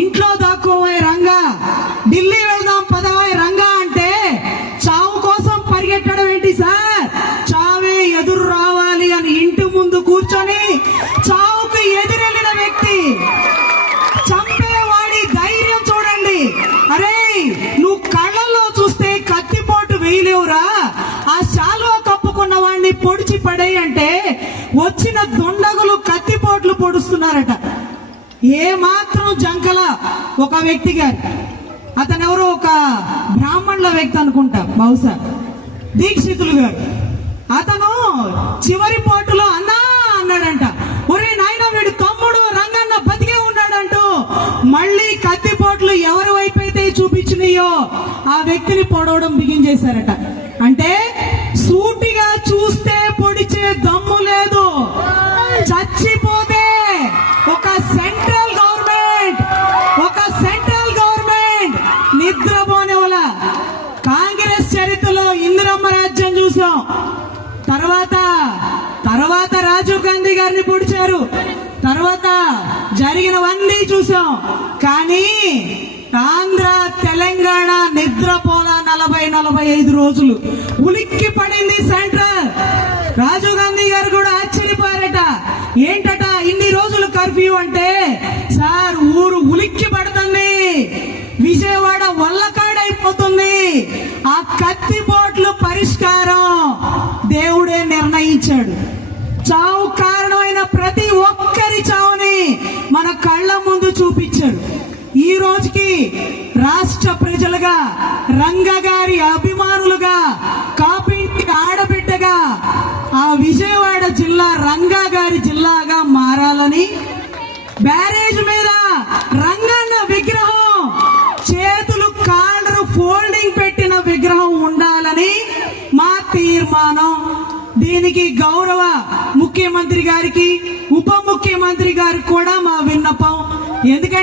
ఇంట్లో దాక్కోవే రంగా, ఢిల్లీ వెళ్దాం పదవే రంగా అంటే చావు కోసం పరిగెట్టడం ఏంటి సార్? చావే ఎదురు రావాలి అని ఇంటి ముందు కూర్చొని చావుకు ఎదురెళ్ళిన వ్యక్తి, చంపేవాడి ధైర్యం చూడండి. అరే నువ్వు కళ్ళల్లో చూస్తే కత్తిపోటు వేయలేవురా, ఆ శాలువా కప్పుకున్న వాడిని పొడిచి పడేయి అంటే వచ్చిన దొండగులు కత్తిపోట్లు పొడుస్తున్నారట. ఏ మాత్రం జంకల ఒక వ్యక్తి గారు, అతను ఎవరో ఒక బ్రాహ్మణుల వ్యక్తి అనుకుంటా, బహుశా దీక్షితులు గారు. అతను చివరి పోటులో అన్నా అన్నాడంట, ఒరే నాయన వీడు తమ్ముడు రంగన్న బతికే ఉన్నాడంటూ మళ్ళీ కత్తిపోట్లు ఎవరి వైపు అయితే చూపించినాయో ఆ వ్యక్తిని పొడవడం బిగించేశారట. అంటే సూటిగా చూస్తే పొడిచే దమ్ము లేదు, చచ్చిపోతే ఒక సెంట్రల్ గవర్నమెంట్ నిద్రపోనే వాళ్ళ. కాంగ్రెస్ చరిత్రలో ఇందిరమ్మ రాజ్యం చూసాం, తర్వాత రాజీవ్ గాంధీ గారిని పొడిచారు, తర్వాత జరిగినవన్నీ చూసాం. కానీ ఆంధ్ర తెలంగాణ నిద్రపోలా 40-45 రోజులు ఉలిక్కి పడింది సెంట్రల్. రాజీవ్ గాంధీ గారు కూడా ఆశ్చర్యపోయారట, ఏంటట ఇన్ని రోజులు కర్ఫ్యూ అంటే, సార్ ఊరు ఉలిక్కి పడుతుంది, విజయవాడ వల్లకాడైపోతుంది, ఆ కత్తిపోట్లు పరిష్కారం దేవుడే నిర్ణయించాడు. చావు కారణమైన ప్రతి ఒక్కరి చావుని మన కళ్ళ ముందు చూపించాడు. ఈ రోజుకి రాష్ట్ర ప్రజలుగా, రంగా గారి అభిమానులుగా, కాపింటి ఆడబిడ్డగా ఆ విజయవాడ జిల్లా రంగా గారి జిల్లాగా మారాలని, బ్యారేజ్ మీద రంగన్న విగ్రహం, చేతులు కాళ్ళను ఫోల్డింగ్ పెట్టిన విగ్రహం ఉండాలని మా తీర్మానం. దీనికి గౌరవ ముఖ్యమంత్రి గారికి, ఉప ముఖ్యమంత్రి గారికి కూడా మా విన్నపం. ఎందుకంటే